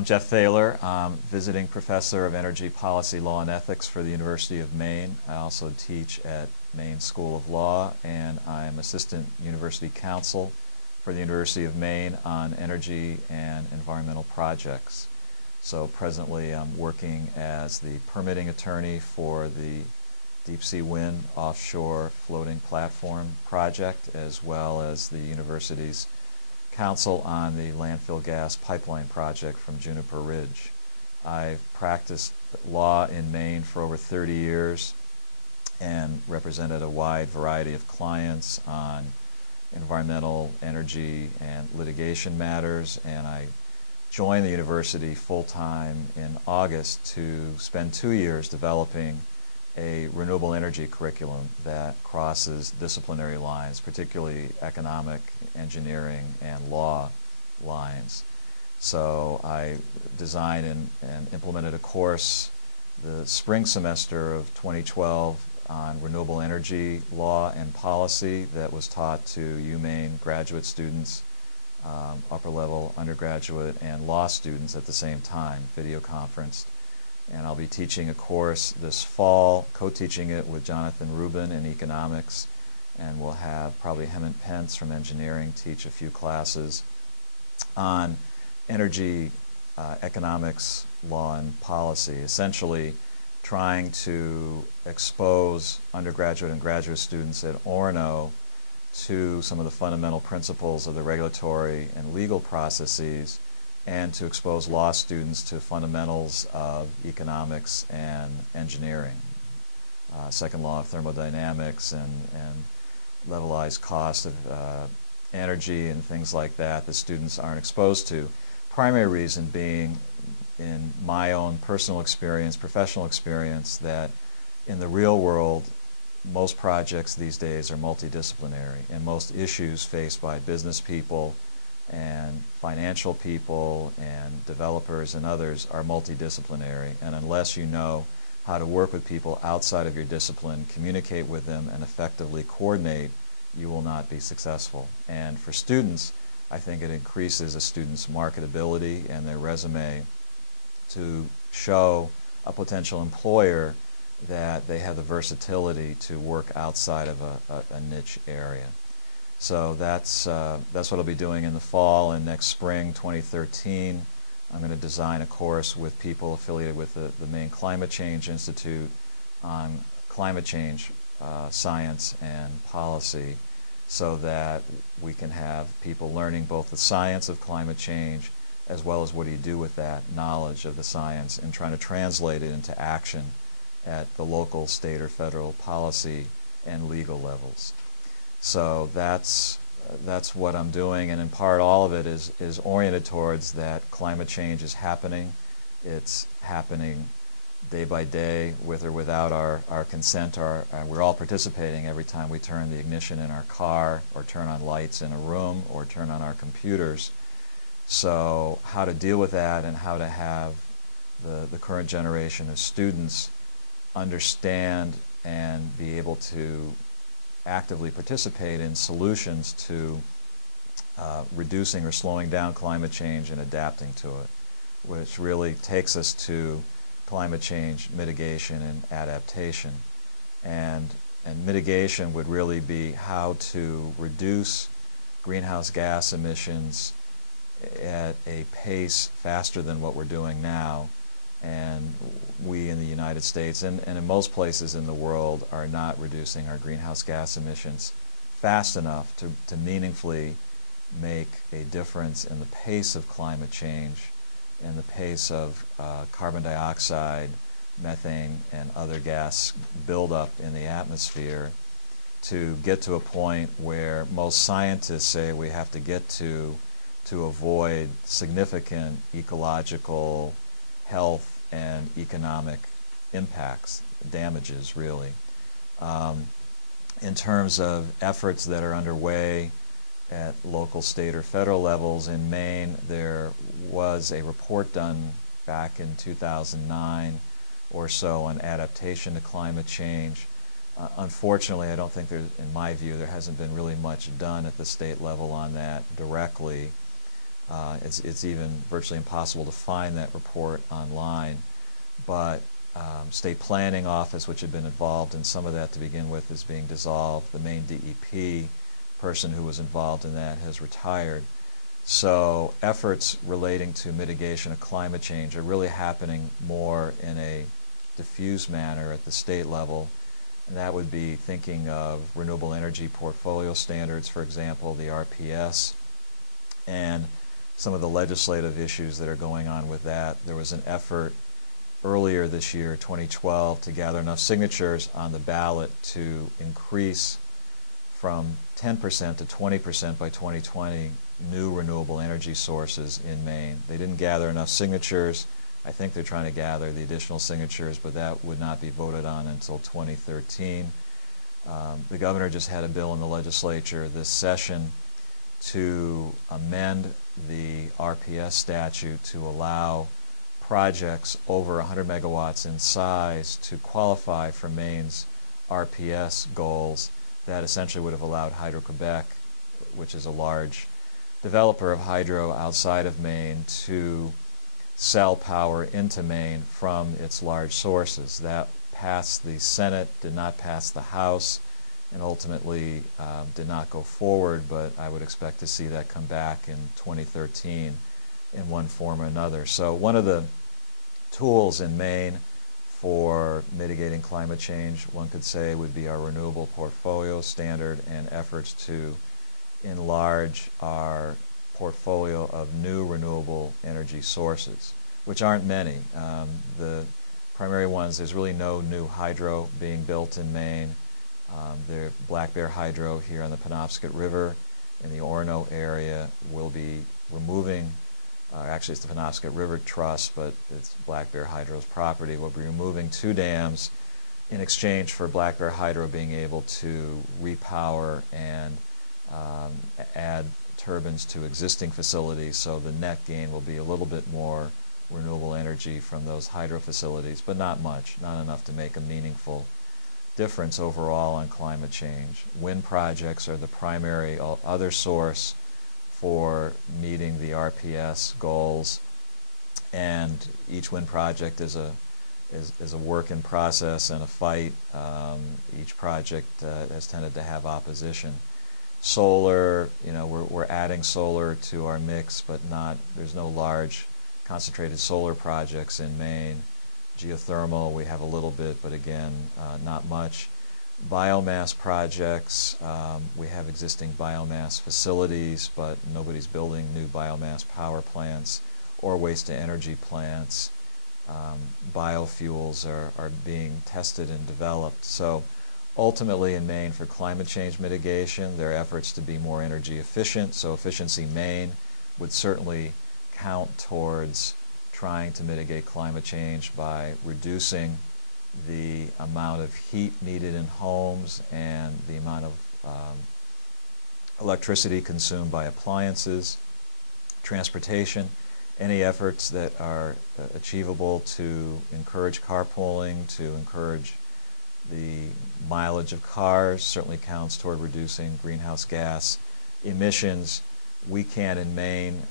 I'm Jeff Thaler. I'm visiting professor of energy policy, law, and ethics for the University of Maine. I also teach at Maine School of Law, and I'm assistant university counsel for the University of Maine on energy and environmental projects. So presently I'm working as the permitting attorney for the deep sea wind offshore floating platform project, as well as the university's counsel on the landfill gas pipeline project from Juniper Ridge. I've practiced law in Maine for over 30 years and represented a wide variety of clients on environmental, energy, and litigation matters, and I joined the university full-time in August to spend 2 years developing a renewable energy curriculum that crosses disciplinary lines, particularly economic, engineering, and law lines. So I designed and implemented a course the spring semester of 2012 on renewable energy law and policy that was taught to UMaine graduate students, upper level undergraduate, and law students at the same time, video conferenced. And I'll be teaching a course this fall, co-teaching it with Jonathan Rubin in economics, and we'll have probably Hemant Pence from engineering teach a few classes on energy, economics, law, and policy, essentially trying to expose undergraduate and graduate students at Orono to some of the fundamental principles of the regulatory and legal processes, and to expose law students to fundamentals of economics and engineering. Second law of thermodynamics and levelized cost of energy and things like that that students aren't exposed to. Primary reason being, in my own personal experience, professional experience, that in the real world, most projects these days are multidisciplinary, and most issues faced by business people and financial people and developers and others are multidisciplinary, and unless you know how to work with people outside of your discipline, communicate with them, and effectively coordinate, you will not be successful. And for students, I think it increases a student's marketability and their resume to show a potential employer that they have the versatility to work outside of a niche area. So that's what I'll be doing in the fall, and next spring, 2013, I'm going to design a course with people affiliated with the Maine Climate Change Institute on climate change science and policy, so that we can have people learning both the science of climate change as well as what do you do with that knowledge of the science and trying to translate it into action at the local, state, or federal policy and legal levels. So that's what I'm doing, and in part all of it is oriented towards that climate change is happening. It's happening day by day, with or without our consent. We're all participating every time we turn the ignition in our car, or turn on lights in a room, or turn on our computers. So how to deal with that, and how to have the current generation of students understand and be able to actively participate in solutions to reducing or slowing down climate change and adapting to it, which really takes us to climate change mitigation and adaptation. And mitigation would really be how to reduce greenhouse gas emissions at a pace faster than what we're doing now. And we in the United States and in most places in the world are not reducing our greenhouse gas emissions fast enough to meaningfully make a difference in the pace of climate change and the pace of carbon dioxide, methane, and other gas buildup in the atmosphere, to get to a point where most scientists say we have to get to avoid significant ecological, health, and economic impacts, damages really. In terms of efforts that are underway at local, state, or federal levels, in Maine there was a report done back in 2009 or so on adaptation to climate change. Unfortunately, I don't think in my view, there hasn't been really much done at the state level on that directly. It's even virtually impossible to find that report online. But State Planning Office, which had been involved in some of that to begin with, is being dissolved. The main DEP person who was involved in that has retired. So efforts relating to mitigation of climate change are really happening more in a diffuse manner at the state level. And that would be thinking of renewable energy portfolio standards, for example, the RPS, and some of the legislative issues that are going on with that. There was an effort earlier this year, 2012, to gather enough signatures on the ballot to increase from 10% to 20% by 2020 new renewable energy sources in Maine. They didn't gather enough signatures. I think they're trying to gather the additional signatures, but that would not be voted on until 2013. The governor just had a bill in the legislature this session to amend the RPS statute to allow projects over 100 megawatts in size to qualify for Maine's RPS goals. That essentially would have allowed Hydro-Quebec, which is a large developer of hydro outside of Maine, to sell power into Maine from its large sources. That passed the Senate, did not pass the House, and ultimately did not go forward, but I would expect to see that come back in 2013 in one form or another. So one of the tools in Maine for mitigating climate change, one could say, would be our renewable portfolio standard and efforts to enlarge our portfolio of new renewable energy sources, which aren't many. The primary ones, there's really no new hydro being built in Maine. The Black Bear Hydro here on the Penobscot River in the Orono area will be removing, actually it's the Penobscot River Trust, but it's Black Bear Hydro's property, will be removing 2 dams in exchange for Black Bear Hydro being able to repower and add turbines to existing facilities, so the net gain will be a little bit more renewable energy from those hydro facilities, but not much, not enough to make a meaningful difference overall on climate change. Wind projects are the primary other source for meeting the RPS goals, and each wind project is a work in process and a fight. Each project has tended to have opposition. Solar, you know, we're adding solar to our mix, but there's no large concentrated solar projects in Maine. Geothermal, we have a little bit, but again, not much. Biomass projects, we have existing biomass facilities, but nobody's building new biomass power plants or waste-to-energy plants. Biofuels are being tested and developed. So ultimately in Maine, for climate change mitigation, there are efforts to be more energy efficient. So Efficiency Maine would certainly count towards trying to mitigate climate change by reducing the amount of heat needed in homes and the amount of electricity consumed by appliances. Transportation, any efforts that are achievable to encourage carpooling, to encourage the mileage of cars, certainly counts toward reducing greenhouse gas emissions. We can in Maine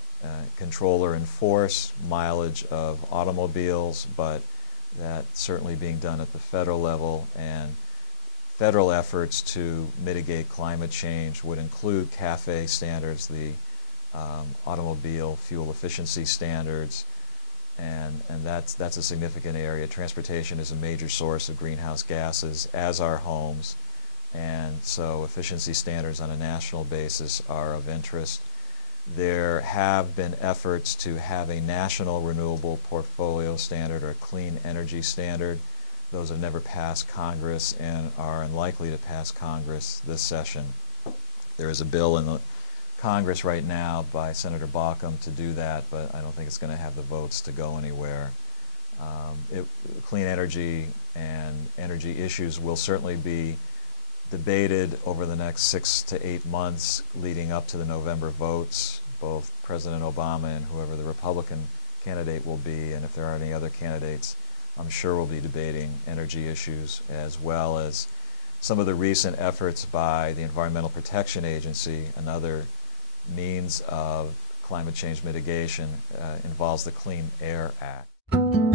control or enforce mileage of automobiles, but that's certainly being done at the federal level, and federal efforts to mitigate climate change would include CAFE standards, the automobile fuel efficiency standards, and that's a significant area. Transportation is a major source of greenhouse gases, as are homes, and so efficiency standards on a national basis are of interest. There have been efforts to have a national renewable portfolio standard or a clean energy standard. Those have never passed Congress and are unlikely to pass Congress this session. There is a bill in the Congress right now by Senator Bauckham to do that, but I don't think it's going to have the votes to go anywhere. Clean energy and energy issues will certainly be debated over the next 6 to 8 months leading up to the November votes. Both President Obama and whoever the Republican candidate will be, and if there are any other candidates, I'm sure we'll be debating energy issues, as well as some of the recent efforts by the Environmental Protection Agency, another means of climate change mitigation involves the Clean Air Act.